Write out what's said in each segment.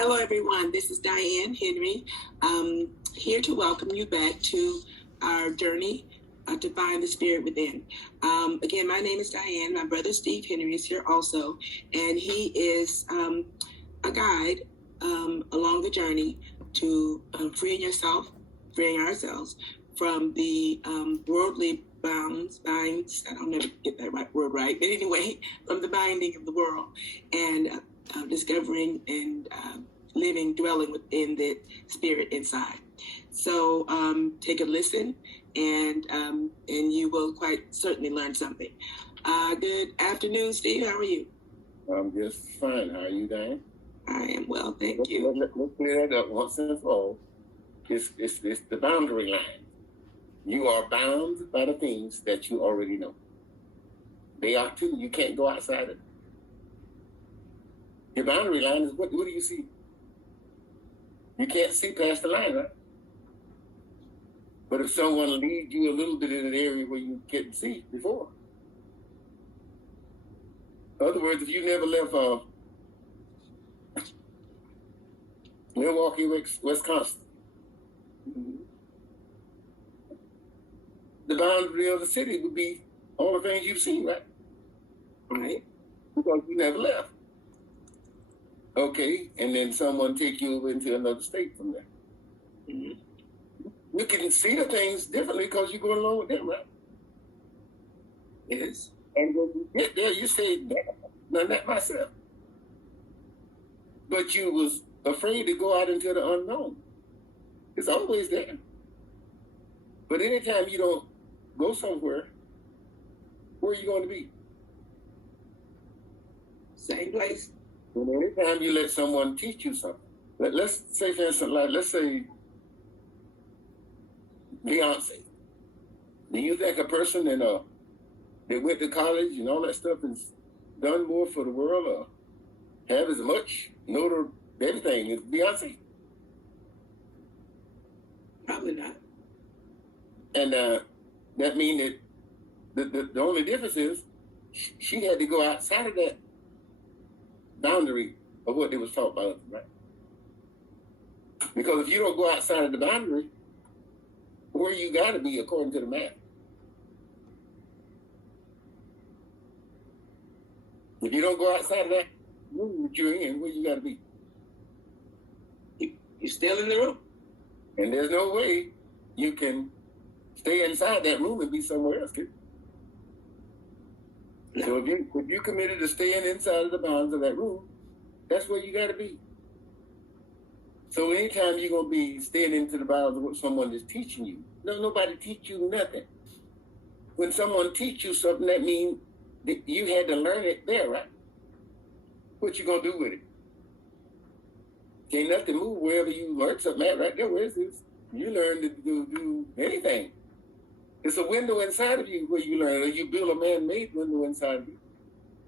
Hello, everyone. This is Diann Henry, here to welcome you back to our journey to find the spirit within. Again, my name is Diann. My brother Steve Henry is here also, and he is a guide along the journey to freeing ourselves from the worldly binds. I don't never get that word right, but anyway, from the binding of the world, and discovering and dwelling within the spirit inside. So take a listen, and you will quite certainly learn something. Good afternoon, Steve. How are you? I'm just fine. How are you, Diann? I am well, thank you. Let's clear that up once and for all. It's the boundary line. You are bound by the things that you already know. They are too. You can't go outside it. Your boundary line is what do you see? You can't see past the line, right? But if someone leads you a little bit in an area where you couldn't see before. In other words, if you never left Milwaukee, Wisconsin, the boundary of the city would be all the things you've seen, right? Right. Because you never left. Okay, and then someone take you over into another state from there. Mm-hmm. You can see the things differently because you're going along with them, right? Yes. And when you get there, you say, "None that myself." But you was afraid to go out into the unknown. It's always there. But anytime you don't go somewhere, where are you going to be? Same place. And anytime you let someone teach you something, let's say, for instance, let's say Beyonce. Do you think a person that went to college and all that stuff has done more for the world or have as much know everything as Beyonce? Probably not. And that means that the only difference is she had to go outside of that boundary of what they was taught by us, right? Because if you don't go outside of the boundary, where you got to be according to the math. If you don't go outside of that room that you're in, where you got to be? You're still in the room. And there's no way you can stay inside that room and be somewhere else, kid. No. So if you committed to staying inside of the bounds of that room, that's where you got to be. So anytime you're going to be staying into the bounds of what someone is teaching you, nobody teach you nothing. When someone teach you something, that means that you had to learn it there, right? What you going to do with it? Can't nothing move wherever you learn something at right there. Where is this? You learn to do anything. It's a window inside of you where you learn, or you build a man-made window inside of you.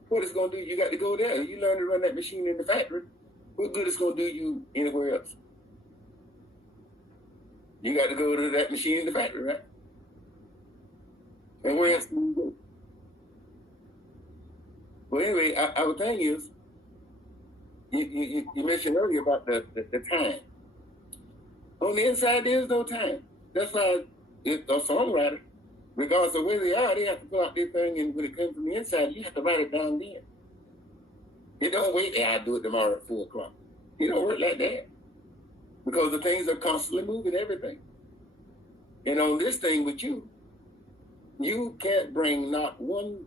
What it's going to do, you got to go there. You learn to run that machine in the factory. What good it's going to do you anywhere else? You got to go to that machine in the factory, right? And where else can you go? Well, anyway, our thing is, you mentioned earlier about the time. On the inside, there's no time. That's why a songwriter, regardless of where they are, they have to pull out their thing, and when it comes from the inside, you have to write it down then. You don't wait, I'll do it tomorrow at 4 o'clock. You don't work like that. Because the things are constantly moving, everything. And on this thing with you can't bring not one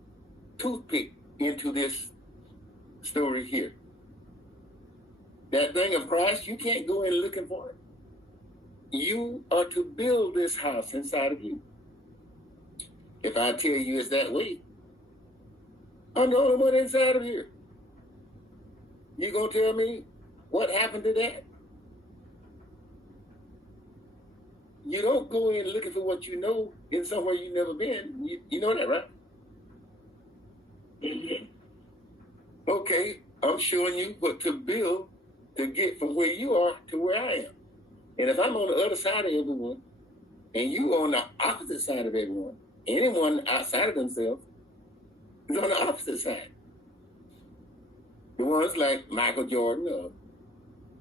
toothpick into this story here. That thing of Christ, you can't go in looking for it. You are to build this house inside of you. If I tell you it's that way, I'm the only one inside of here. You gonna tell me what happened to that? You don't go in looking for what you know in somewhere you've never been. You know that, right? Mm-hmm. Okay, I'm showing you what to build to get from where you are to where I am. And if I'm on the other side of everyone, and you on the opposite side of everyone, anyone outside of themselves is on the opposite side. The ones like Michael Jordan or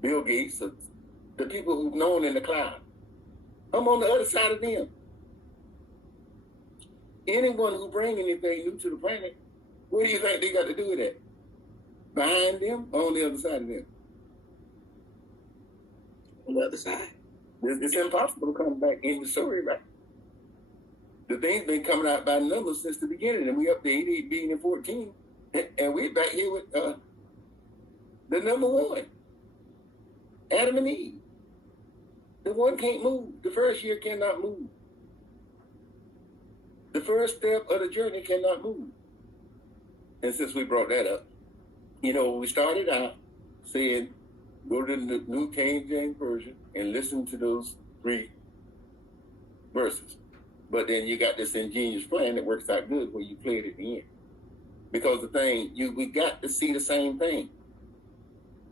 Bill Gates, the people who've known in the cloud. I'm on the other side of them. Anyone who brings anything new to the planet, what do you think they got to do with that? Behind them or on the other side of them? On the other side. It's impossible to come back in the story, right? The thing's been coming out by numbers since the beginning, and we up to 88 billion and 14, and we're back here with the number one, Adam and Eve. The one can't move. The first year cannot move. The first step of the journey cannot move. And since we brought that up, we started out saying, go to the New King James Version and listen to those 3 verses. But then you got this ingenious plan that works out good where you play it at the end. Because the thing, we got to see the same thing.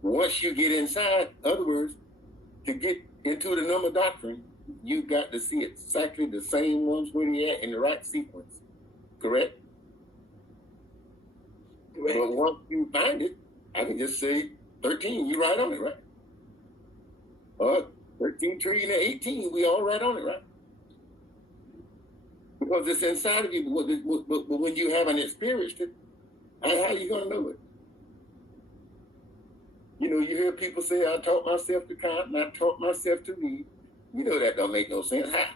Once you get inside, in other words, to get into the number doctrine, you got to see exactly the same ones where they at in the right sequence. Correct? Correct. But once you find it, I can just say 13, you right on it, right? 13 trillion and 18, we all right on it, right? Because it's inside of you, but when you haven't experienced it, how are you going to know it? You hear people say, I taught myself to count and I taught myself to read. That don't make no sense. How?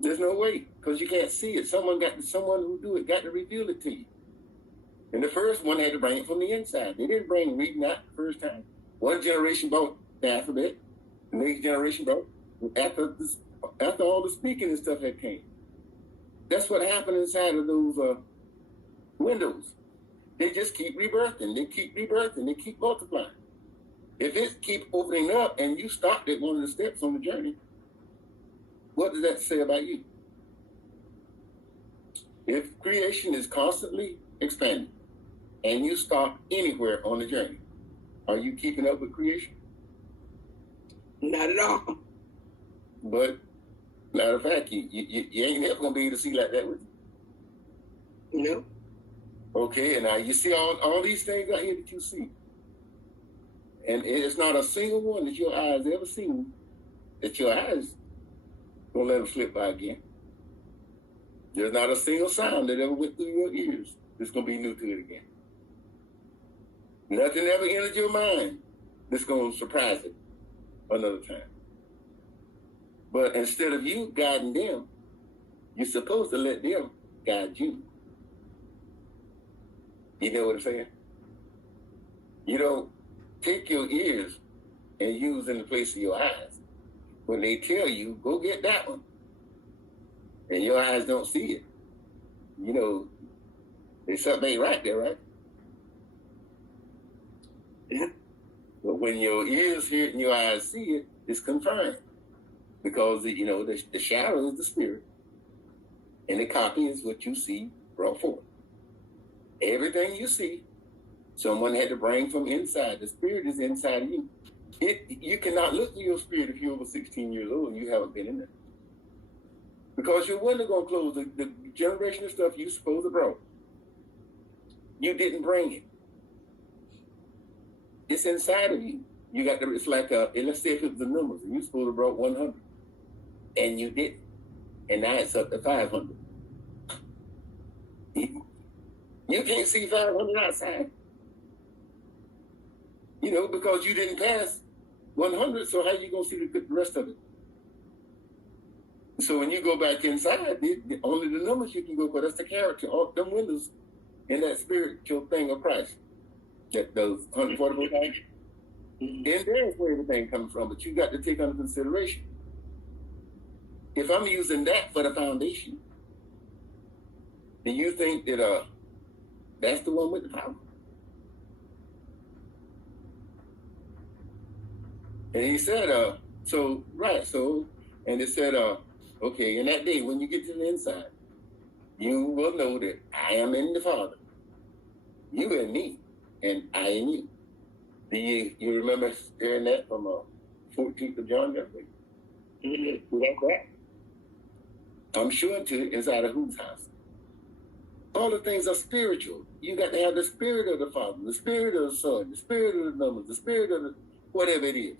There's no way, because you can't see it. Someone who do it got to reveal it to you. And the first one had to bring it from the inside. They didn't bring reading out the first time. One generation brought the alphabet. The next generation brought after all the speaking and stuff that came. That's what happened inside of those windows. They just keep rebirthing. They keep rebirthing. They keep multiplying. If it keep opening up and you stopped at one of the steps on the journey, what does that say about you? If creation is constantly expanding and you stop anywhere on the journey, are you keeping up with creation? Not at all. But, matter of fact, you ain't never going to be able to see like that with you. No. Okay, and now you see all these things out here that you see. And it's not a single one that your eyes ever seen that your eyes gonna let them slip by again. There's not a single sound that ever went through your ears that's gonna be new to it again. Nothing ever entered your mind that's gonna surprise it another time. But instead of you guiding them, you're supposed to let them guide you. You know what I'm saying? You don't take your ears and use in the place of your eyes. When they tell you, go get that one, and your eyes don't see it, there's something ain't right there, right? Yeah. But when your ears hear it and your eyes see it, it's confirmed. Because, the shadow is the spirit, and the copy is what you see brought forth. Everything you see, someone had to bring from inside. The spirit is inside of you. You cannot look at your spirit if you're over 16 years old and you haven't been in there. Because your window going to close. The generation of stuff you supposed to bring. You didn't bring it. It's inside of you. You got it's like let's say if it was the numbers, and you supposed to brought 100. And you didn't. And now it's up to 500. You can't see 500 outside. Because you didn't pass 100, so how you going to see the rest of it? So when you go back inside, only the numbers you can go, because that's the character, all them windows in that spiritual thing of Christ. That those 144,000. And there's where everything comes from, but you got to take under consideration. If I'm using that for the foundation, do you think that that's the one with the power? And he said, and it said, okay, in that day, when you get to the inside, you will know that I am in the Father, you in me, and I in you. Do you remember hearing that from 14th of John? Mm-hmm. That? I'm sure to inside of whose house? all the things are spiritual. You got to have the spirit of the Father, the spirit of the Son, the spirit of the numbers, the spirit of the whatever it is.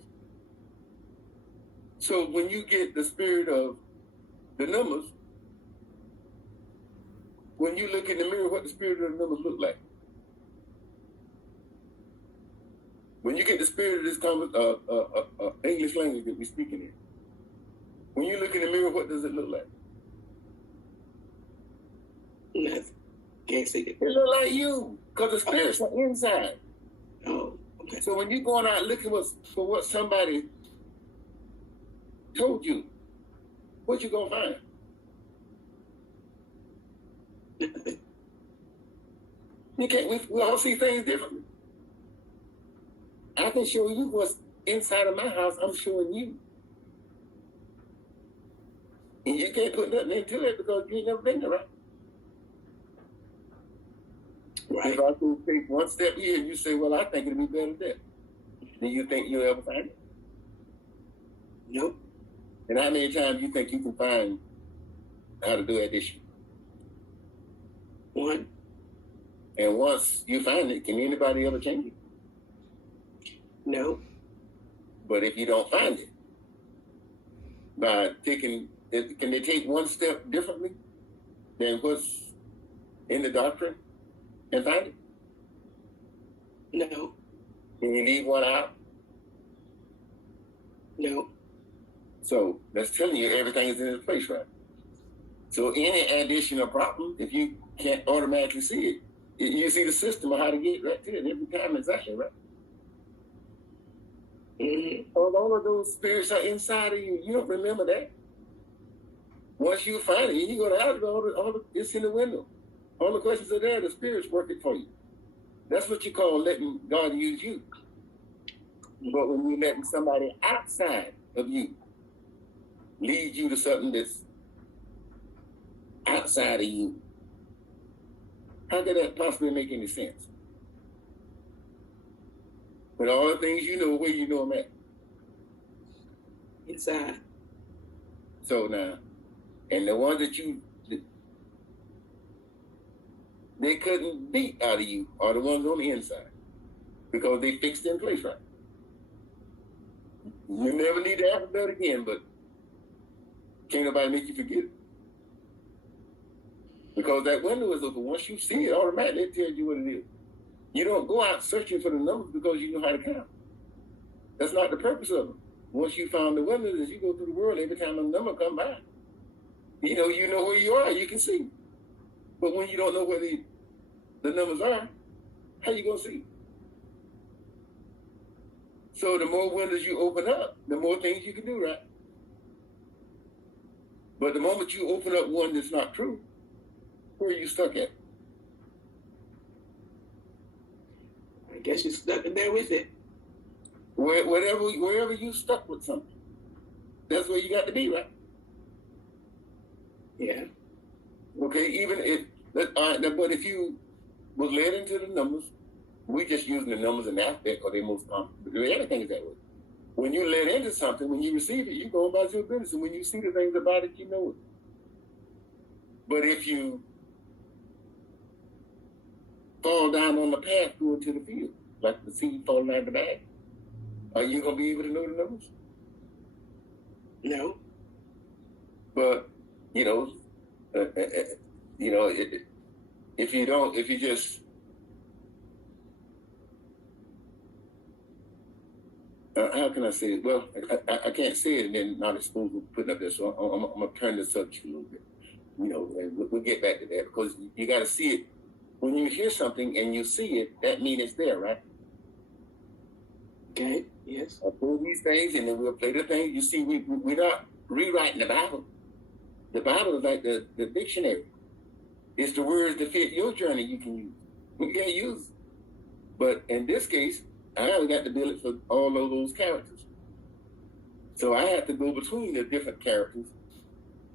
So when you get the spirit of the numbers, when you look in the mirror, what the spirit of the numbers look like? When you get the spirit of this English language that we're speaking in, when you look in the mirror, what does it look like? Nothing. Can't see it. It look like you, because the spirits are inside. Oh, okay. So when you're going out looking for what somebody told you, what you gonna find? Nothing. You can't. We all see things differently. I can show you what's inside of my house. I'm showing you, and you can't put nothing into it because you ain't never been there, right? Right. If I could take one step here and you say, well, I think it'll be better there, then you think you'll ever find it? Nope. And how many times you think you can find how to do addition? One. And once you find it, can anybody ever change it? No. But if you don't find it, by taking it, can they take one step differently than what's in the doctrine and find it? No. Can you leave one out? No. So that's telling you everything is in its place, right? So any addition or problem, if you can't automatically see it, you see the system of how to get right to it every time exactly, right? Mm-hmm. All of those spirits are inside of you. You don't remember that. Once you find it, you go to algebra, it's in the window. All the questions are there, the spirit's working for you. That's what you call letting God use you. But when you're letting somebody outside of you lead you to something that's outside of you, how could that possibly make any sense? But all the things you know, where you know them at? Inside. So now, and the ones that they couldn't beat out of you are the ones on the inside because they fixed in place, right? You never need the alphabet again, but can't nobody make you forget it. Because that window is open. Once you see it, automatically it tells you what it is. You don't go out searching for the numbers because you know how to count. That's not the purpose of them. Once you found the windows, as you go through the world, every time a number come by, you know where you are, you can see. But when you don't know where the numbers are, how you gonna see? So the more windows you open up, the more things you can do, right? But the moment you open up one that's not true, where are you stuck at? I guess you're stuck in there with it. Wherever you stuck with something, that's where you got to be, right? Yeah. Okay, even if, but if you was led into the numbers, we just using the numbers in the alphabet because they're most common. But everything is that way. When you led into something, when you receive it, you go about your business. And when you see the things about it, you know it. But if you fall down on the path going to the field, like the seed falling out of the bag, are you going to be able to know the numbers? No. But, if you just, how can I say it? Well, I can't say it and then not expose putting up there, so I'm going to turn this subject a little bit. And we'll get back to that because you got to see it. When you hear something and you see it, that means it's there, right? Okay, yes. I'll pull these things and then we'll play the things. You see, we're not rewriting the Bible. The Bible is like the dictionary. It's the words that fit your journey you can use. We can't use. But in this case, I only got to build it for all of those characters. So I have to go between the different characters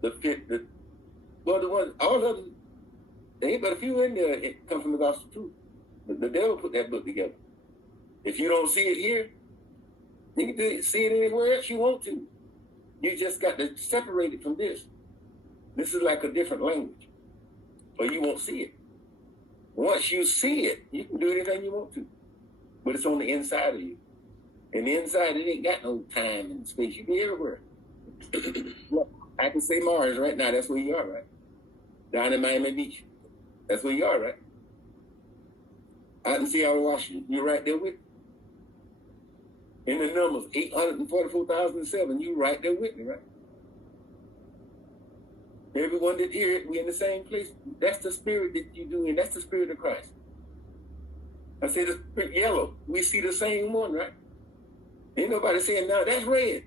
to fit the ones, all of them, there ain't but a few in there it come from the gospel truth. The devil put that book together. If you don't see it here, you can see it anywhere else you want to. You just got to separate it from this. This is like a different language, or you won't see it. Once you see it, you can do anything you want to. But it's on the inside of you. And the inside, it ain't got no time and space. You can be everywhere. Look, I can say Mars right now. That's where you are, right? Down in Miami Beach. That's where you are, right? Out in Seattle, Washington. You're right there with me. In the numbers, 844,007, you right there with me, right? Everyone that hear it, we in the same place. That's the spirit that you do, and that's the spirit of Christ. I say the spirit yellow. We see the same one, right? Ain't nobody saying, no, that's red.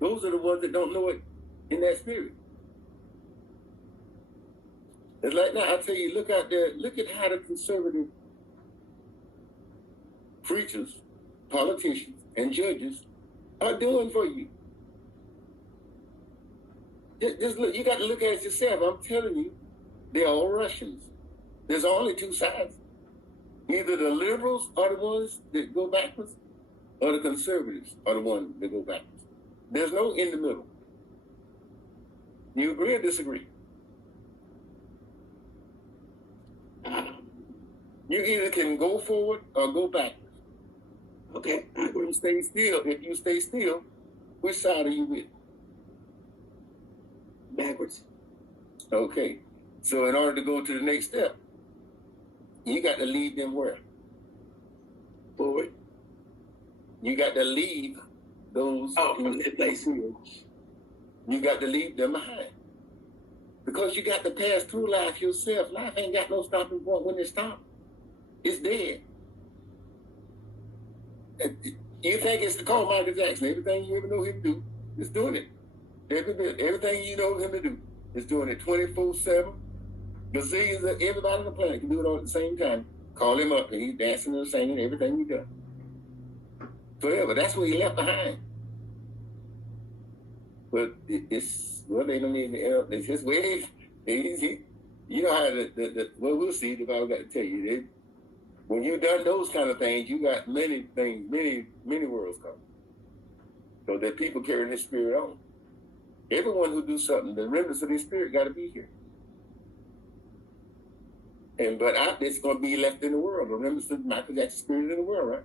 Those are the ones that don't know it in that spirit. It's like now, I tell you, look out there, look at how the conservative preachers, politicians, and judges are doing for you. Just look, you got to look at it yourself. I'm telling you, they're all Russians. There's only two sides. Either the liberals are the ones that go backwards, or the conservatives are the ones that go backwards. There's no in the middle. You agree or disagree? You either can go forward or go backwards. Okay, I agree. If you stay still, which side are you with? Backwards. Okay. So in order to go to the next step, you got to leave them where? Forward. You got to leave those from that place. You got to leave them behind. Because you got to pass through life yourself. Life ain't got no stopping point when it stops. It's dead. You think it's to call Michael Jackson. Everything you ever know him to do is doing it. Everything you know him to do is doing it 24/7. Gazillions of everybody on the planet can do it all at the same time. Call him up and he's dancing and singing everything he does. Forever. That's what he left behind. But they don't even, it's just where you know how we'll see, the Bible got to tell you, when you've done those kind of things, you got many things, many worlds coming. So that people carrying his spirit on. Everyone who do something, the remnants of his spirit got to be here. But it's going to be left in the world. The remnants of Michael Jackson's spirit in the world, right?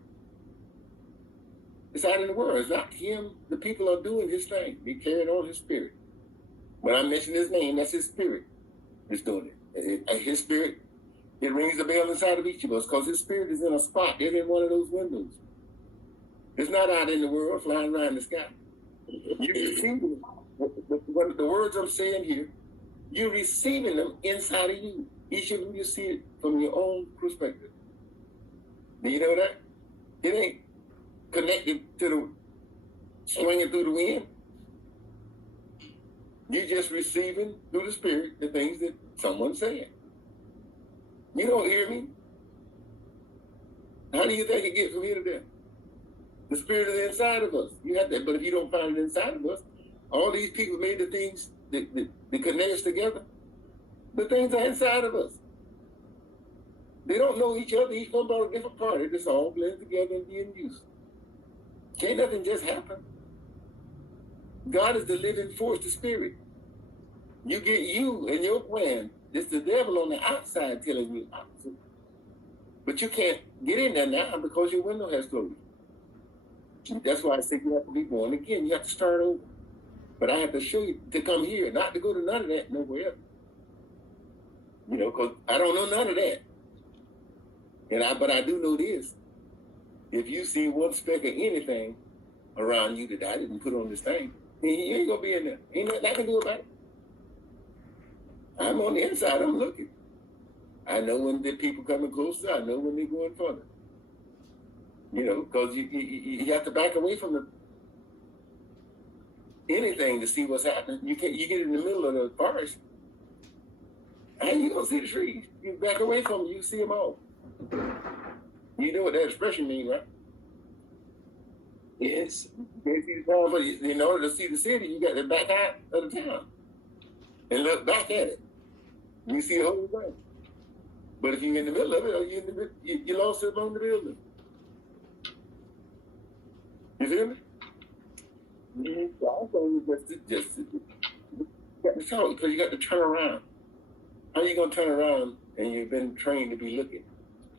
It's out in the world. It's not him. The people are doing his thing. They carrying on his spirit. When I mention his name, that's his spirit that's doing it. His spirit, it rings a bell inside of each of us because his spirit is in a spot. It's in one of those windows. It's not out in the world flying around the sky. You receiving the words I'm saying here, you're receiving them inside of you. Each of you see it from your own perspective. Do you know that? It ain't connected to the swinging through the wind. You're just receiving through the spirit the things that someone's saying. You don't hear me. How do you think it gets from here to there? The spirit is inside of us. You have that, but if you don't find it inside of us, all these people made the things that connect us together. The things are inside of us. They don't know each other. Each one brought a different part. It just all blends together and being used. Can't nothing just happen. God is the living force, the spirit. You get you and your plan. It's the devil on the outside telling you opposite. But you can't get in there now because your window has closed. That's why I say you have to be born again. You have to start over. But I have to show you to come here, not to go to none of that nowhere else. You know, because I don't know none of that. But I do know this. If you see one speck of anything around you that I didn't put on this thing, then you ain't going to be in there. Ain't nothing I can do about it. I'm on the inside. I'm looking. I know when the people coming closer. I know when they're going further. You know, because you have to back away from anything to see what's happening. You get in the middle of the forest. How you going to see the trees? You back away from them, you see them all. You know what that expression means, right? Yes. You can't see the town, but in order to see the city, you got to back out of the town and look back at it. You see the whole thing. But if you're in the middle of it, you lost it among the building. You feel me? Mm-hmm. So I'm saying just you got to talk because you got to turn around. How are you going to turn around and you've been trained to be looking.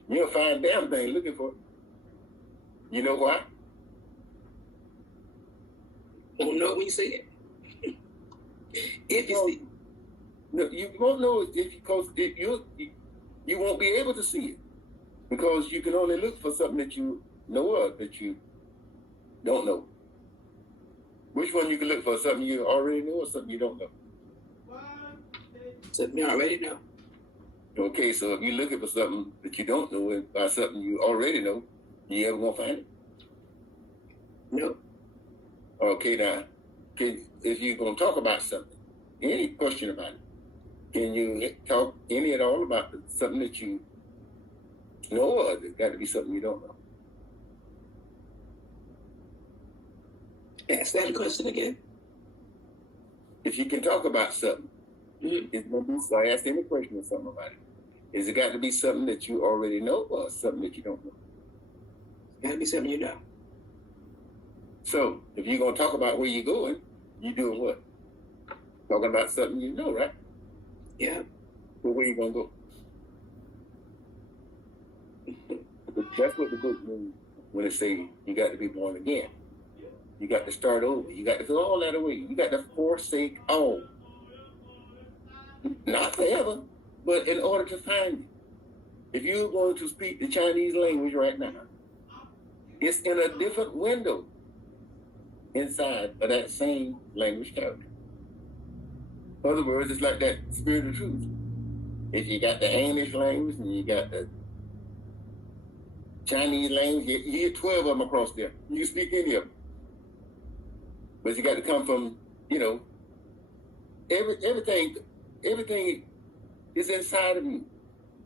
You'll find damn thing looking for it. You know why? Won't know when you see it. If you see it. No, you won't know it because you won't be able to see it because you can only look for something that you know of that you don't know. Which one you can look for? Something you already know or something you don't know? Something you already know. Okay, so if you're looking for something that you don't know and by something you already know, you ever gonna find it? No. Okay, now, if you're gonna talk about something, any question about it, can you talk any at all about something that you know, or there's got to be something you don't know? Ask that question again. If you can talk about something, it's gonna be, so I asked any question or something about it. Is it got to be something that you already know or something that you don't know? It's got to be something you know. So, if you're gonna talk about where you're going, you doing what? Talking about something you know, right? Yeah. Well, where you gonna go? That's what the book means when it says you got to be born again. You got to start over. You got to throw all that away. You got to forsake all. Not forever, but in order to find you. If you're going to speak the Chinese language right now, it's in a different window inside of that same language character. In other words, it's like that spirit of truth. If you got the English language and you got the Chinese language, you get 12 of them across there. You can speak any of them. But you got to come from, everything is inside of you.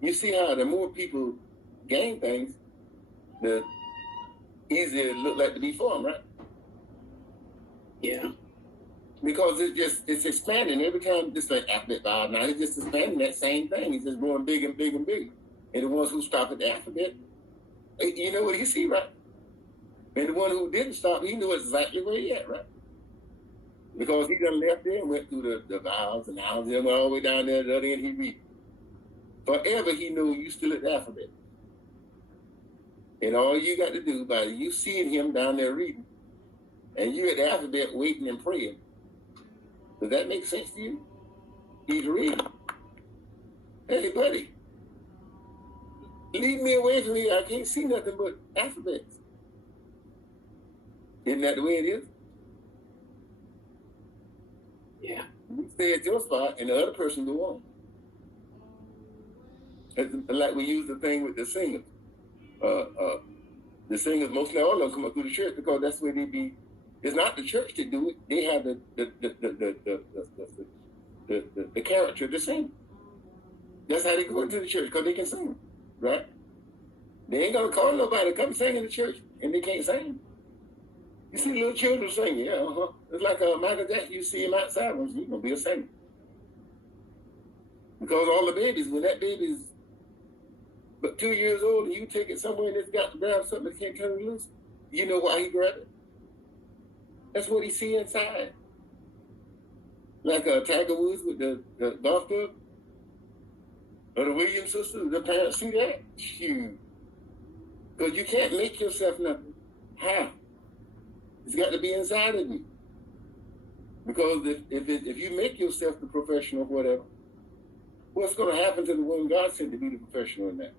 You see how the more people gain things, the easier it look like to be formed, right? Yeah. Because it's expanding every time, just like alphabet vibe. Now it's just expanding that same thing. It's just growing big and big and big. And the ones who stop at the alphabet, you know what you see, right? And the one who didn't stop, he knew exactly where he at, right? Because he done left there and went through the vowels and vowels and went all the way down there to the other end, he read. Forever he knew you still at the alphabet. And all you got to do by you seeing him down there reading, and you at the alphabet waiting and praying. Does that make sense to you? He's reading. Hey, buddy, leave me away from here. I can't see nothing but alphabets. Isn't that the way it is? Yeah. You stay at your spot and the other person go on. It's like we use the thing with the singers. The singers, mostly all of them come up through the church because that's where they be. It's not the church that do it. They have the character to sing. That's how they go into the church because they can sing, right? They ain't gonna call nobody to come sing in the church and they can't sing. You see little children singing, yeah, It's like Michael Jackson. You see him outside, he's gonna be a singer. Because all the babies, when that baby's but 2 years old and you take it somewhere and it's got to grab something that can't turn it loose, you know why he grabbed it? That's what he see inside. Like Tiger Woods with the golf club, or the Williams sisters, the parents see that? Shoot. Because you can't make yourself nothing. How? It's got to be inside of you. Because if you make yourself the professional, whatever, what's going to happen to the one God sent to be the professional in that?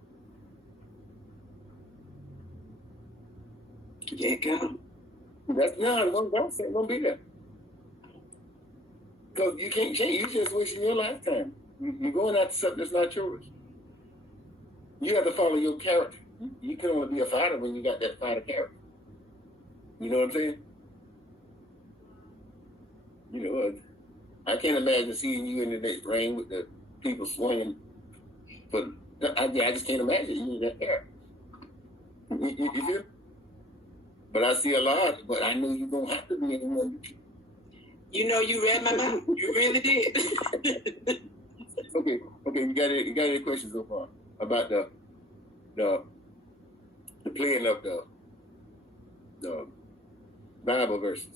Yeah, come. That's not the one God sent going to be there. Because you can't change. You're just wasting your lifetime. You're going after something that's not yours. You have to follow your character. You can only be a fighter when you got that fighter character. You know what I'm saying? I can't imagine seeing you in the next ring with the people swinging. But I just can't imagine you in that character. You feel? But I see a lot. But I knew you're gonna have to be in one. You read my mind. You really did. Okay. You got any questions so far about the playing of the Bible verses?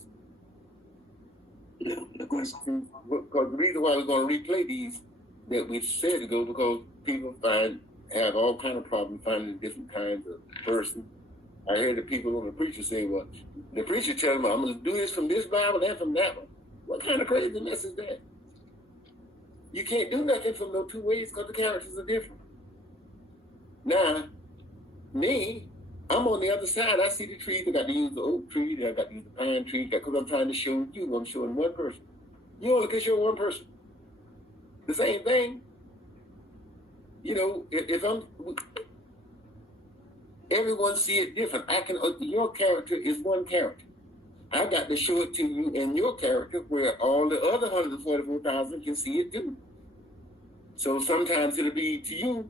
No questions. Because the reason why we're going to replay these that we said to go because people have all kind of problems finding different kinds of person. I heard the people on the preacher say, well, the preacher tell them, I'm going to do this from this Bible and from that one. What kind of crazy mess is that? You can't do nothing from no two ways because the characters are different. Now, me, I'm on the other side. I see the trees. I got to use the oak tree. I got to use the pine tree because I'm trying to show you. I'm showing one person. You only can show one person. The same thing. You know, if I'm, everyone see it different. Your character is one character. I got to show it to you in your character where all the other 144,000 can see it too. So sometimes it'll be to you,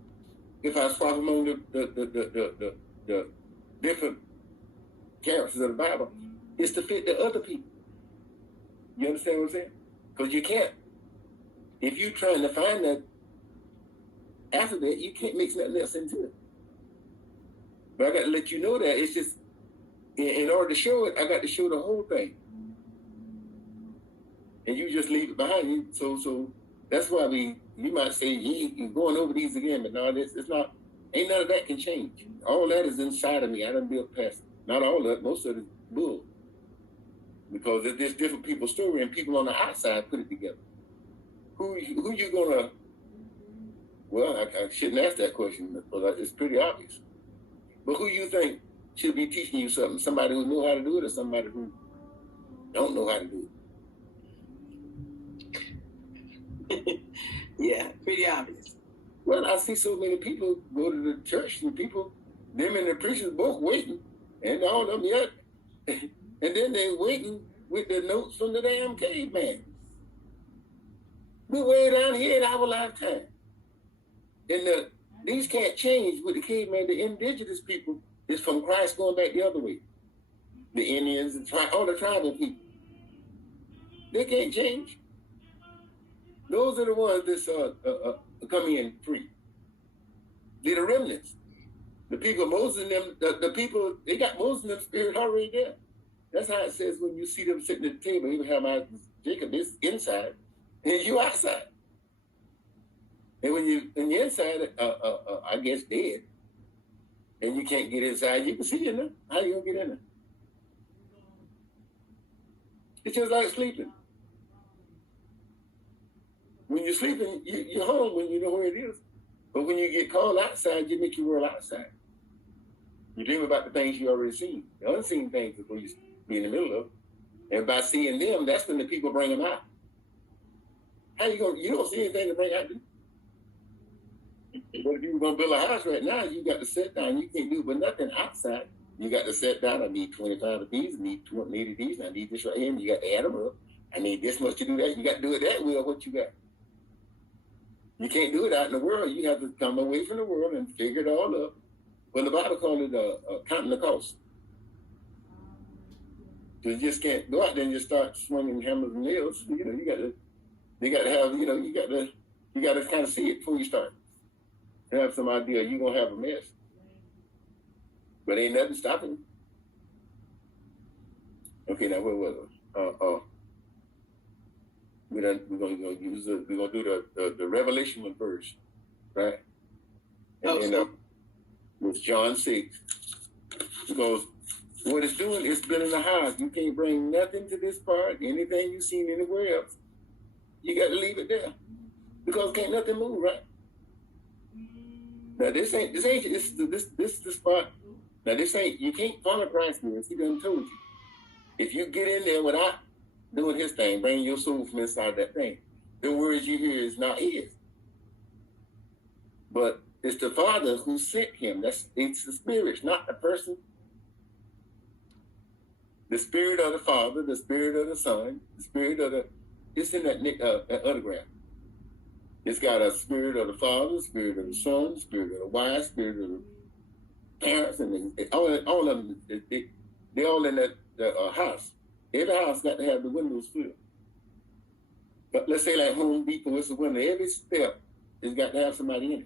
if I swap among the different characters of the Bible, it's to fit the other people. You understand what I'm saying? Because you can't. If you're trying to find that after that, you can't mix nothing else into it. But I got to let you know that it's just, in order to show it, I got to show the whole thing. And you just leave it behind you. So that's why we might say, you're going over these again, but no, it's not, ain't none of that can change. All that is inside of me. I done built past it. Not all of it, most of it is bull. Because there's different people's story and people on the outside put it together. Who you gonna, well, I shouldn't ask that question, but it's pretty obvious. But who you think should be teaching you something? Somebody who know how to do it or somebody who don't know how to do it? Yeah, pretty obvious. Well, I see so many people go to the church and people, them and the preachers both waiting, and all of them yet. And then they waiting with the notes from the damn caveman. We're way down here in our lifetime. And these can't change with the caveman. The indigenous people is from Christ going back the other way. The Indians, all the tribal people. They can't change. Those are the ones that come in free. They're the remnants. The people, Moses and them, the people, they got Moses and them spirit already there. That's how it says when you see them sitting at the table, Abraham, Jacob, this inside, and you outside. And when you're inside, I guess dead, and you can't get inside, you can see in there. How you gonna get in there? It's just like sleeping. When you're sleeping, you're home when you know where it is. But when you get called outside, you make your world outside. You dream about the things you already seen. The unseen things before you be in the middle of. And by seeing them, that's when the people bring them out. How you gonna? You don't see anything to bring out. But if you were gonna build a house right now, you got to sit down. You can't do but nothing outside. You got to sit down. I need 25 of these. I need 20 of these. I need this right here. And you got to add them up. I need this much to do that. You got to do it that way. What you got? You can't do it out in the world. You have to come away from the world and figure it all up. Well, the Bible calls it counting the cost. So you just can't go out there and just start swinging hammers and nails. You know, you got to have, you know, you got to kind of see it before you start. Have some idea you're gonna have a mess, but ain't nothing stopping. Okay, now where was it? We're gonna do the Revelation one first, right? And then with John 6, because what it's doing is building a house. You can't bring nothing to this part. Anything you've seen anywhere else, you got to leave it there because can't nothing move, right? Now this the spot. Now this ain't, you can't follow Christ here. He done told you. If you get in there without doing his thing, bringing your soul from inside that thing, the words you hear is not his. But it's the Father who sent him. It's the Spirit, not the person. The Spirit of the Father, the Spirit of the Son, the Spirit of the, it's in that autograph. It's got a spirit of the Father, spirit of the Son, spirit of the wife, spirit of the parents, and all of them. They're all in that house. Every house got to have the windows filled. But let's say like Home Depot, it's a window. Every step has got to have somebody in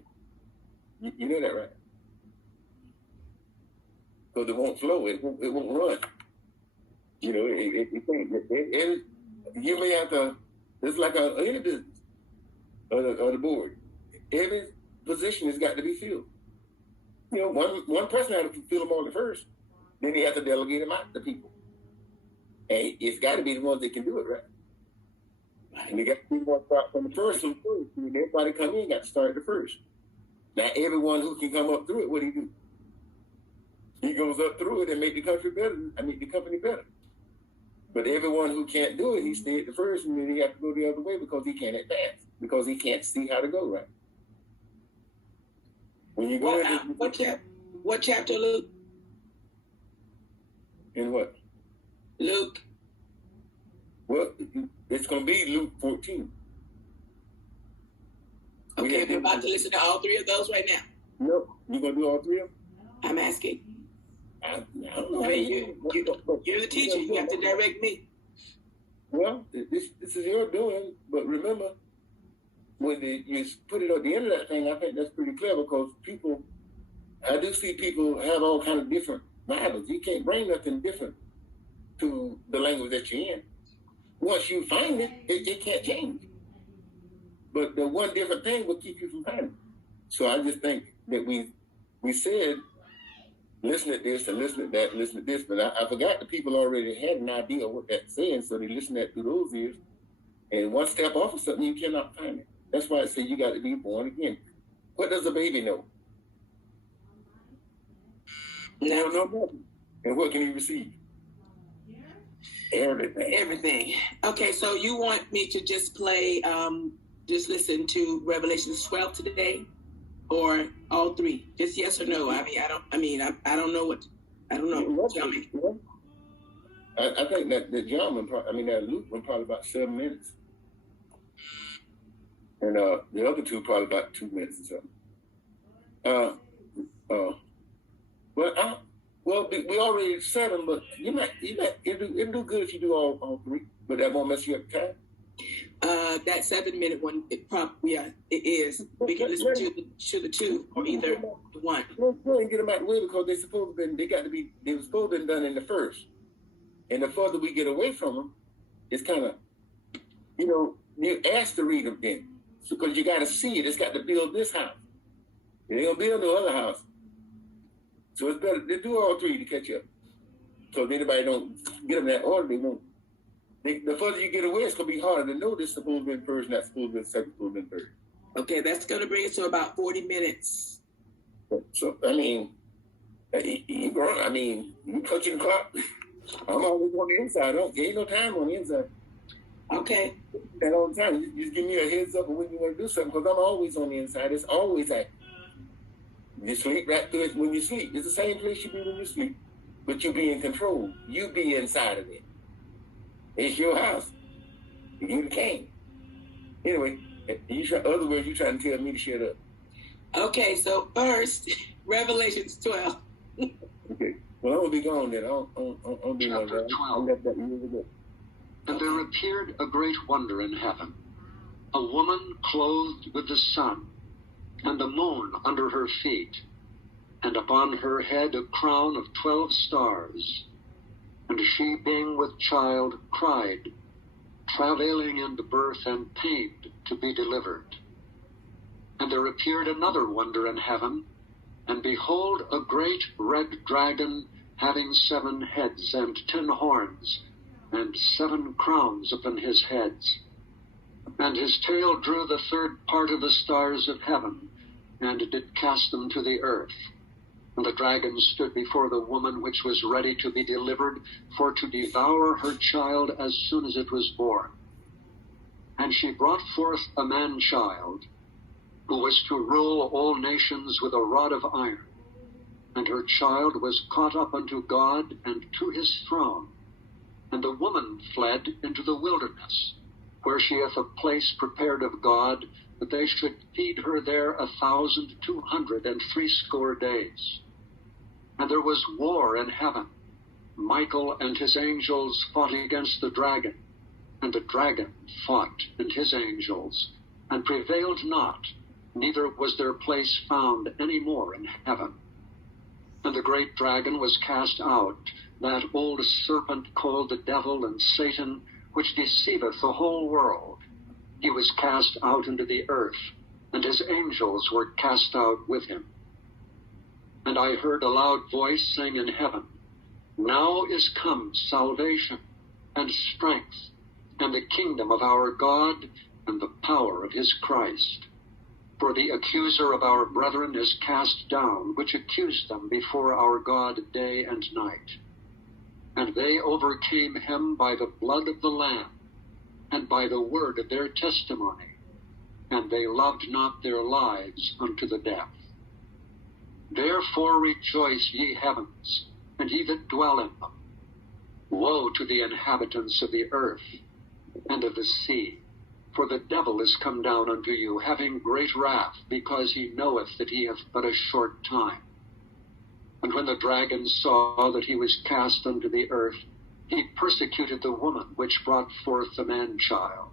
it. You know that, right? Because it won't flow. It won't run. You know, it can't. You may have to. It's like any business. Or the board. Every position has got to be filled. You know, one person had to fill them all at first. Then he has to delegate them out to people. And it's got to be the ones that can do it, right? And you got to start from the first one first. I mean, everybody come in got to start the first. Now, everyone who can come up through it, what do he do? He goes up through it and make the country better. I mean, the company better. But everyone who can't do it, he stay at the first, and then he has to go the other way because he can't advance, because he can't see how to go right. When you go what chapter, Luke? In what? Luke. Well, it's going to be Luke 14. Okay, we're about to listen to all three of those right now. No, you're going to do all three of them? I'm asking. I don't know. I mean, you're the teacher. You have to direct me. Well, this is your doing, but remember, when you put it at the end of that thing, I think that's pretty clever because I do see people have all kind of different Bibles. You can't bring nothing different to the language that you're in. Once you find it, it can't change. But the one different thing will keep you from finding it. So I just think that we said, listen to this and listen to that and listen to this, but I forgot the people already had an idea of what that's saying, so they listened to that through those ears. And one step off of something, you cannot find it. That's why I say you got to be born again. What does a baby know? He don't know nothing. And what can he receive? Everything. Okay, so you want me to just play, just listen to Revelations 12 today, or all three? Just yes or no? I don't know what. I don't know. Tell me. I think that the John one, that Luke one probably about 7 minutes, and the other two probably about 2 minutes or something. We already said them, but it'll do good if you do all three, but that won't mess you up time. That 7 minute one, it is. We can listen to the two or either one. Go ahead and get them out of the way because they were supposed to have been done in the first. And the further we get away from them, it's kind of, you're asked to read them then. Because you got to see it. It's got to build this house. It ain't going to build no other house. So it's better to do all three to catch up. So if anybody don't get them that order, they won't. The further you get away, it's going to be harder to know this supposed to be first, not supposed to be second, supposed to be third. Okay, that's going to bring us to about 40 minutes. So, you touching the clock. I'm always on the inside. There ain't no time on the inside. Okay. And all the time, you just give me a heads up of when you want to do something, because I'm always on the inside. It's always active. You sleep right through it when you sleep. It's the same place you be when you sleep, but you be in control. You be inside of it. It's your house. You the king. Anyway, other words, you trying to tell me to shut up. Okay, so first, Revelations 12. Okay. Well, I'm going to be gone then. I'll be gone. Chapter 12. And there appeared a great wonder in heaven, a woman clothed with the sun, and the moon under her feet, and upon her head a crown of 12 stars. And she, being with child, cried, travailing in the birth and pained to be delivered. And there appeared another wonder in heaven, and behold, a great red dragon, having 7 heads and 10 horns, and 7 crowns upon his heads. And his tail drew the third part of the stars of heaven, and did cast them to the earth. And the dragon stood before the woman which was ready to be delivered, for to devour her child as soon as it was born. And she brought forth a man-child, who was to rule all nations with a rod of iron. And her child was caught up unto God and to his throne. And the woman fled into the wilderness, where she hath a place prepared of God, that they should feed her there 1,260 days. And there was war in heaven. Michael and his angels fought against the dragon, and the dragon fought and his angels, and prevailed not, neither was their place found any more in heaven. And the great dragon was cast out, that old serpent called the devil and Satan, which deceiveth the whole world. He was cast out into the earth, and his angels were cast out with him. And I heard a loud voice saying in heaven, Now is come salvation, and strength, and the kingdom of our God, and the power of his Christ. For the accuser of our brethren is cast down, which accused them before our God day and night. And they overcame him by the blood of the Lamb, and by the word of their testimony, and they loved not their lives unto the death. Therefore rejoice, ye heavens, and ye that dwell in them. Woe to the inhabitants of the earth and of the sea, for the devil is come down unto you, having great wrath, because he knoweth that he hath but a short time. And when the dragon saw that he was cast unto the earth, he persecuted the woman which brought forth the man-child.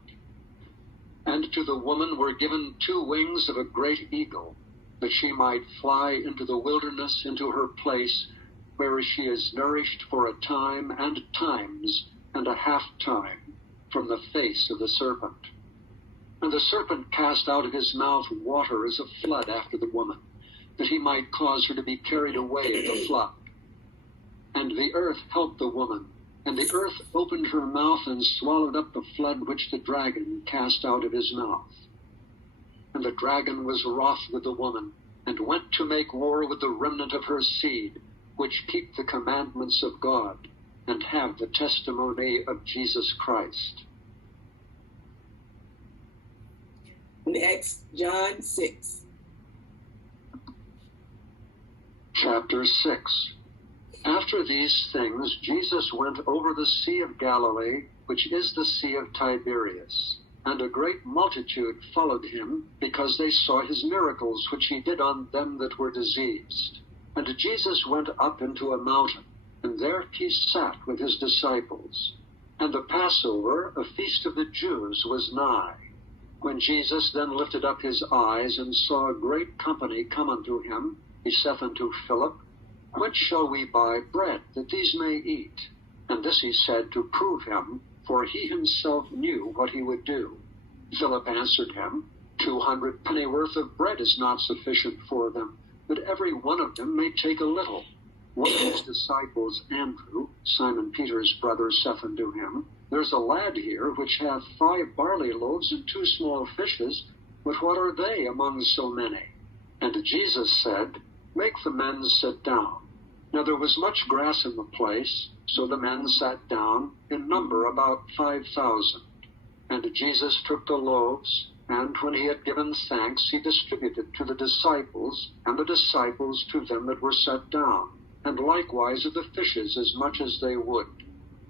And to the woman were given 2 wings of a great eagle, that she might fly into the wilderness, into her place, where she is nourished for a time and times and a half time from the face of the serpent. And the serpent cast out of his mouth water as a flood after the woman, that he might cause her to be carried away in the flood. And the earth helped the woman, and the earth opened her mouth and swallowed up the flood which the dragon cast out of his mouth. And the dragon was wroth with the woman, and went to make war with the remnant of her seed, which keep the commandments of God, and have the testimony of Jesus Christ. Next, John 6. Chapter 6. After these things, Jesus went over the Sea of Galilee, which is the Sea of Tiberias. And a great multitude followed him, because they saw his miracles, which he did on them that were diseased. And Jesus went up into a mountain, and there he sat with his disciples. And the Passover, a feast of the Jews, was nigh. When Jesus then lifted up his eyes, and saw a great company come unto him, he saith unto Philip, Whence shall we buy bread, that these may eat? And this he said to prove him, for he himself knew what he would do. Philip answered him, 200 pennyworth of bread is not sufficient for them, but every one of them may take a little. One of his disciples, Andrew, Simon Peter's brother, saith unto him, There's a lad here which hath 5 barley loaves and 2 small fishes, but what are they among so many? And Jesus said, Make the men sit down. Now there was much grass in the place, so the men sat down, in number about 5,000. And Jesus took the loaves, and when he had given thanks, he distributed to the disciples, and the disciples to them that were set down, and likewise of the fishes as much as they would.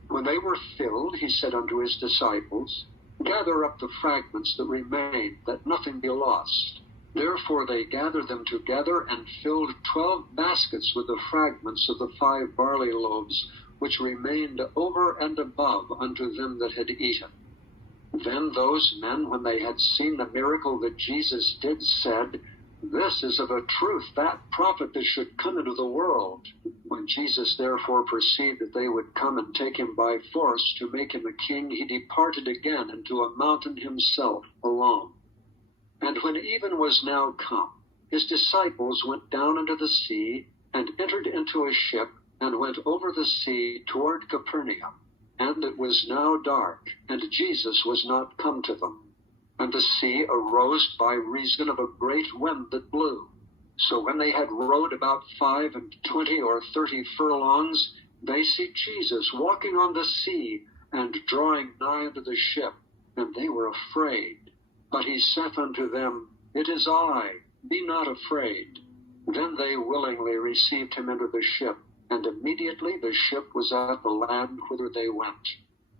When they were filled, he said unto his disciples, Gather up the fragments that remain, that nothing be lost. Therefore they gathered them together, and filled 12 baskets with the fragments of the 5 barley loaves, which remained over and above unto them that had eaten. Then those men, when they had seen the miracle that Jesus did, said, This is of a truth that prophet that should come into the world. When Jesus therefore perceived that they would come and take him by force to make him a king, he departed again into a mountain himself alone. And when even was now come, his disciples went down into the sea, and entered into a ship, and went over the sea toward Capernaum. And it was now dark, and Jesus was not come to them. And the sea arose by reason of a great wind that blew. So when they had rowed about 25 or 30 furlongs, they see Jesus walking on the sea, and drawing nigh unto the ship, and they were afraid. But he saith unto them, It is I, be not afraid. Then they willingly received him into the ship, and immediately the ship was at the land whither they went.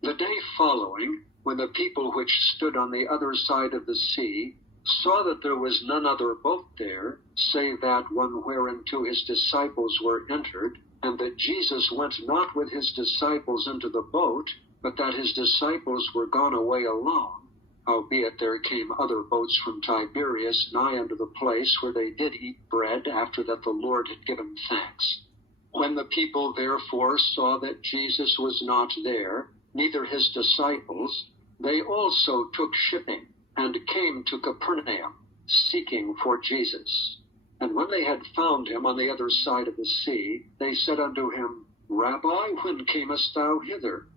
The day following, when the people which stood on the other side of the sea saw that there was none other boat there, save that one whereinto his disciples were entered, and that Jesus went not with his disciples into the boat, but that his disciples were gone away alone, howbeit there came other boats from Tiberias nigh unto the place where they did eat bread after that the Lord had given thanks. When the people therefore saw that Jesus was not there, neither his disciples, they also took shipping, and came to Capernaum. seeking for Jesus. And when they had found him on the other side of the sea, they said unto him, Rabbi, when camest thou hither?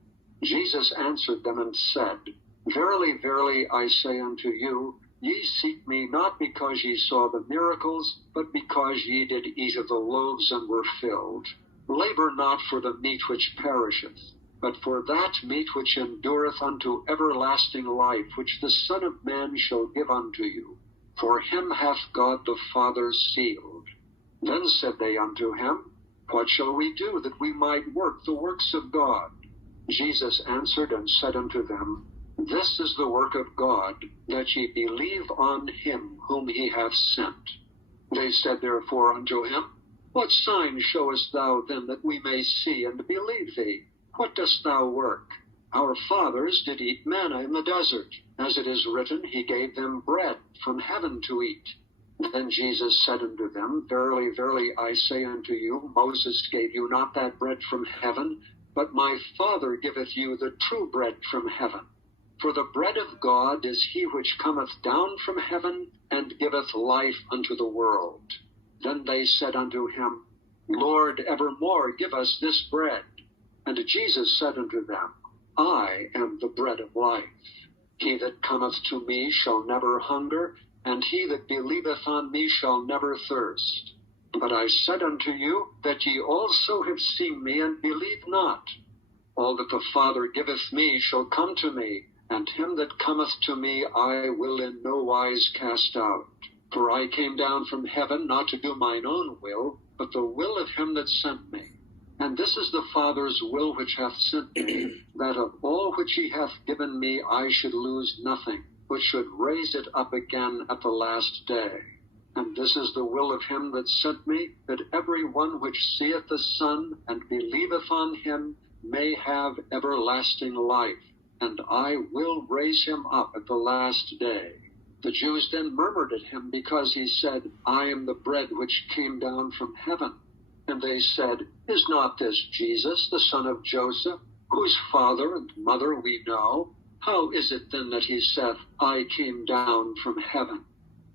Jesus answered them and said, Verily, verily, I say unto you, ye seek me not because ye saw the miracles, but because ye did eat of the loaves and were filled. Labor not for the meat which perisheth, but for that meat which endureth unto everlasting life, which the Son of Man shall give unto you. For him hath God the Father sealed. Then said they unto him, What shall we do that we might work the works of God? Jesus answered and said unto them, This is the work of God, that ye believe on him whom he hath sent. They said therefore unto him, What sign showest thou then that we may see and believe thee? What dost thou work? Our fathers did eat manna in the desert. As it is written, he gave them bread from heaven to eat. Then Jesus said unto them, Verily, verily, I say unto you, Moses gave you not that bread from heaven, but my Father giveth you the true bread from heaven. For the bread of God is he which cometh down from heaven, and giveth life unto the world. Then they said unto him, Lord, evermore give us this bread. And Jesus said unto them, I am the bread of life. He that cometh to me shall never hunger, and he that believeth on me shall never thirst. But I said unto you, that ye also have seen me, and believe not. All that the Father giveth me shall come to me, and him that cometh to me I will in no wise cast out. For I came down from heaven not to do mine own will, but the will of him that sent me. And this is the Father's will which hath sent me, that of all which he hath given me I should lose nothing, but should raise it up again at the last day. And this is the will of him that sent me, that every one which seeth the Son, and believeth on him, may have everlasting life, and I will raise him up at the last day. The Jews then murmured at him, because he said, I am the bread which came down from heaven. And they said, Is not this Jesus, the son of Joseph, whose father and mother we know? How is it then that he saith, I came down from heaven?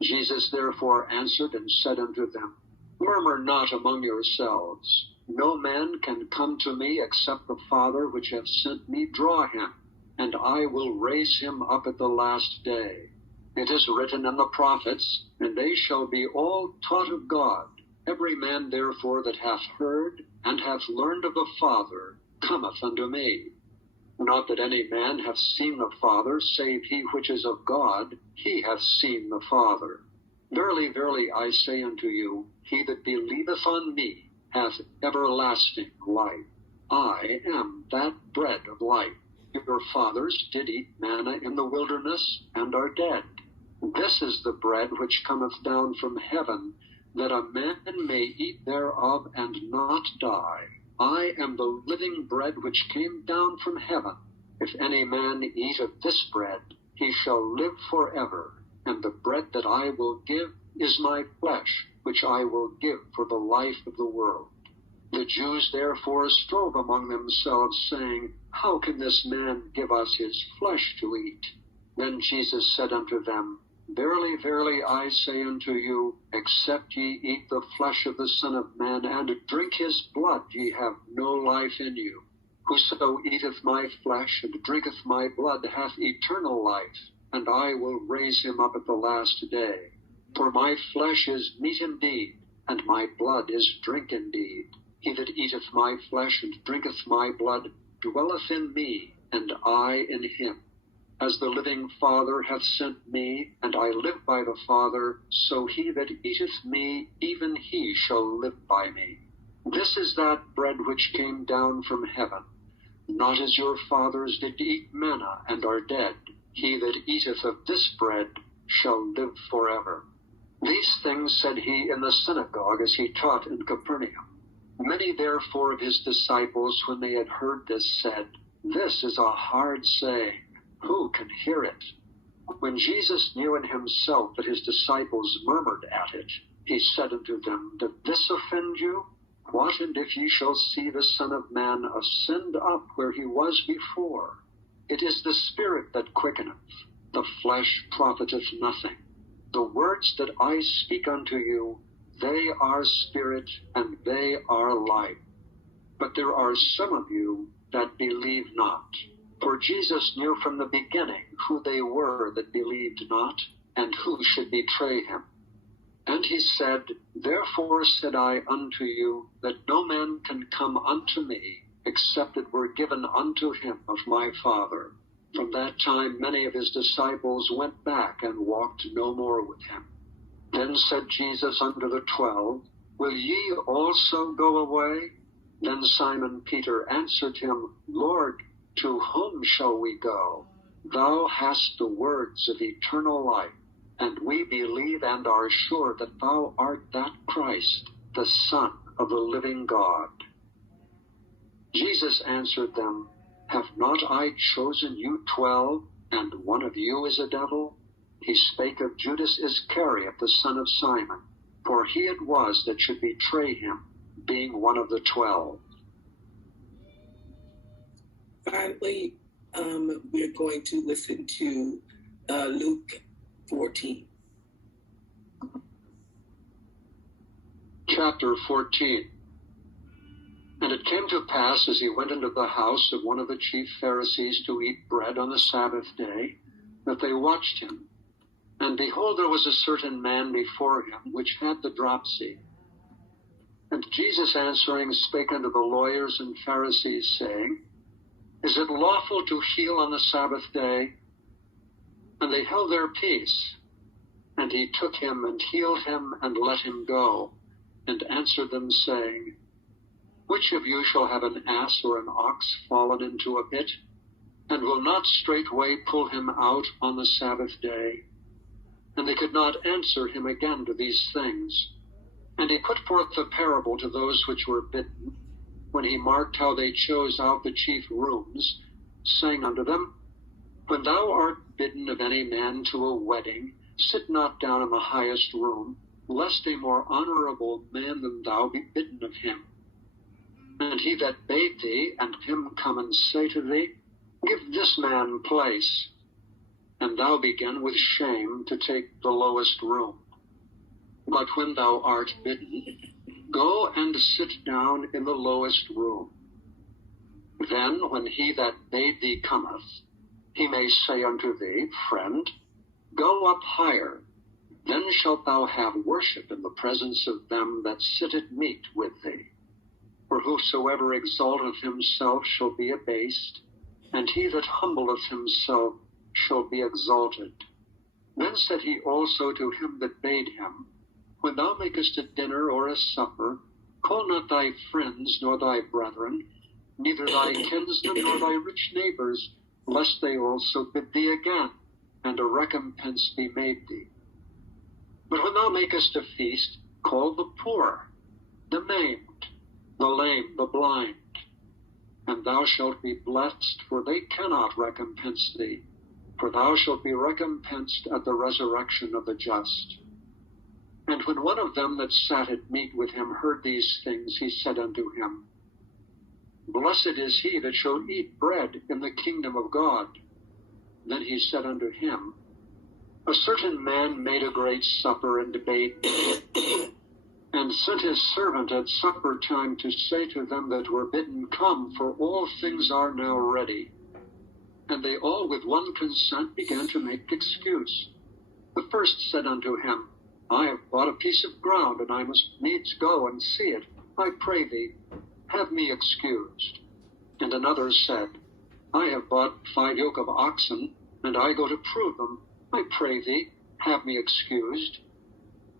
Jesus therefore answered and said unto them, Murmur not among yourselves. No man can come to me except the Father which hath sent me draw him, and I will raise him up at the last day. It is written in the prophets, and they shall be all taught of God. Every man therefore that hath heard and hath learned of the Father cometh unto me. Not that any man hath seen the Father, save he which is of God, he hath seen the Father. Verily, verily, I say unto you, he that believeth on me hath everlasting life. I am that bread of life. Your fathers did eat manna in the wilderness, and are dead. This is the bread which cometh down from heaven, that a man may eat thereof and not die. I am the living bread which came down from heaven. If any man eat of this bread, he shall live forever. And the bread that I will give is my flesh, which I will give for the life of the world. The Jews therefore strove among themselves, saying, How can this man give us his flesh to eat? Then Jesus said unto them, Verily, verily, I say unto you, except ye eat the flesh of the Son of Man, and drink his blood, ye have no life in you. Whoso eateth my flesh, and drinketh my blood, hath eternal life, and I will raise him up at the last day. For my flesh is meat indeed, and my blood is drink indeed. He that eateth my flesh, and drinketh my blood, dwelleth in me, and I in him. As the living Father hath sent me, and I live by the Father, so he that eateth me, even he shall live by me. This is that bread which came down from heaven. Not as your fathers did eat manna, and are dead. He that eateth of this bread shall live forever. These things said he in the synagogue as he taught in Capernaum. Many therefore of his disciples, when they had heard this, said, This is a hard saying. Who can hear it? When Jesus knew in himself that his disciples murmured at it, he said unto them, Doth this offend you? What and if ye shall see the Son of Man ascend up where he was before? It is the Spirit that quickeneth, the flesh profiteth nothing. The words that I speak unto you, they are spirit and they are life. But there are some of you that believe not. For Jesus knew from the beginning who they were that believed not, and who should betray him. And he said, Therefore said I unto you, that no man can come unto me, except it were given unto him of my Father. From that time many of his disciples went back and walked no more with him. Then said Jesus unto the 12, Will ye also go away? Then Simon Peter answered him, Lord, to whom shall we go? Thou hast the words of eternal life, and we believe and are sure that thou art that Christ, the Son of the living God. Jesus answered them, Have not I chosen you 12, and one of you is a devil? He spake of Judas Iscariot, the son of Simon, for he it was that should betray him, being one of the 12. Finally, we're going to listen to Luke 14. Chapter 14. And it came to pass, as he went into the house of one of the chief Pharisees to eat bread on the Sabbath day, that they watched him. And behold, there was a certain man before him, which had the dropsy. And Jesus answering spake unto the lawyers and Pharisees, saying, Is it lawful to heal on the Sabbath day? And they held their peace. And he took him and healed him and let him go, and answered them, saying, Which of you shall have an ass or an ox fallen into a pit, and will not straightway pull him out on the Sabbath day? And they could not answer him again to these things. And he put forth a parable to those which were bidden, when he marked how they chose out the chief rooms, saying unto them, When thou art bidden of any man to a wedding, sit not down in the highest room, lest a more honorable man than thou be bidden of him. And he that bade thee, and him come and say to thee, Give this man place, and thou begin with shame to take the lowest room. But when thou art bidden, go and sit down in the lowest room. Then when he that bade thee cometh, he may say unto thee, Friend, go up higher. Then shalt thou have worship in the presence of them that sit at meat with thee. For whosoever exalteth himself shall be abased, and he that humbleth himself shall be exalted. Then said he also to him that bade him, When thou makest a dinner or a supper, call not thy friends nor thy brethren, neither thy kinsmen nor thy rich neighbors, lest they also bid thee again, and a recompense be made thee. But when thou makest a feast, call the poor, the maimed, the lame, the blind, and thou shalt be blessed, for they cannot recompense thee, for thou shalt be recompensed at the resurrection of the just. And when one of them that sat at meat with him heard these things, he said unto him, Blessed is he that shall eat bread in the kingdom of God. Then he said unto him, A certain man made a great supper and bade and sent his servant at supper time to say to them that were bidden, Come, for all things are now ready. And they all with one consent began to make excuse. The first said unto him, I have bought a piece of ground, and I must needs go and see it. I pray thee, have me excused. And another said, I have bought 5 yoke of oxen, and I go to prove them. I pray thee, have me excused.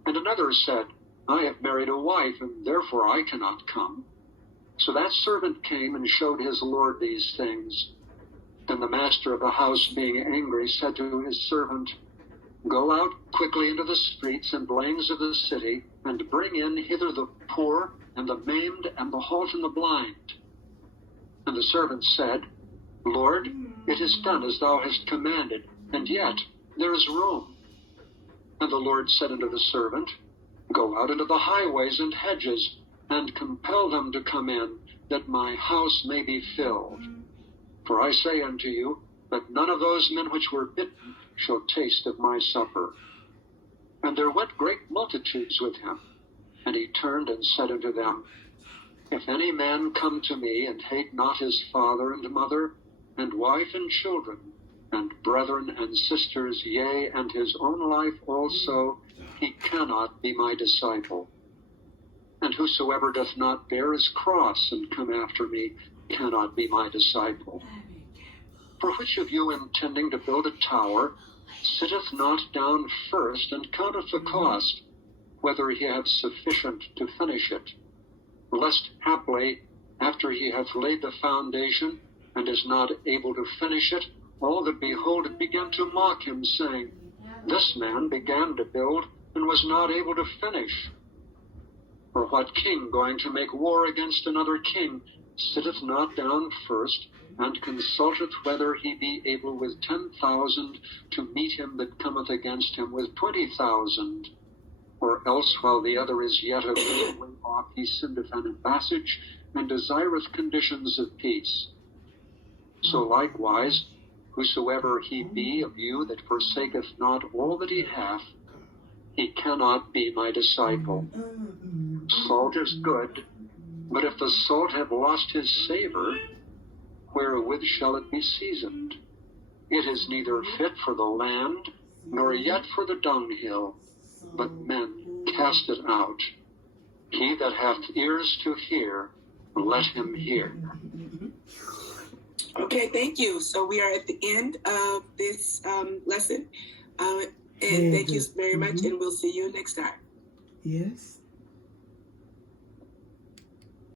And another said, I have married a wife, and therefore I cannot come. So that servant came and showed his lord these things. Then the master of the house, being angry, said to his servant, Go out quickly into the streets and lanes of the city, and bring in hither the poor, and the maimed, and the halt, and the blind. And the servant said, Lord, it is done as thou hast commanded, and yet there is room. And the Lord said unto the servant, Go out into the highways and hedges, and compel them to come in, that my house may be filled. For I say unto you, that none of those men which were bidden shall taste of my supper. And there went great multitudes with him. And he turned and said unto them, If any man come to me, and hate not his father and mother, and wife and children, and brethren and sisters, yea, and his own life also, he cannot be my disciple. And whosoever doth not bear his cross and come after me cannot be my disciple. For which of you, intending to build a tower, sitteth not down first and counteth the cost, whether he have sufficient to finish it? Lest haply, after he hath laid the foundation, and is not able to finish it, all that behold it begin to mock him, saying, This man began to build, and was not able to finish. For what king going to make war against another king sitteth not down first, and consulteth whether he be able with 10,000 to meet him that cometh against him with 20,000? Or else, while the other is yet a great way off, he sendeth an embassage, and desireth conditions of peace. So likewise, whosoever he be of you that forsaketh not all that he hath, he cannot be my disciple. Salt is good, but if the salt have lost his savor, wherewith shall it be seasoned? It is neither fit for the land, nor yet for the dunghill, but men cast it out. He that hath ears to hear, let him hear. Okay, thank you. So we are at the end of this lesson. And thank you very much, and we'll see you next time. Yes.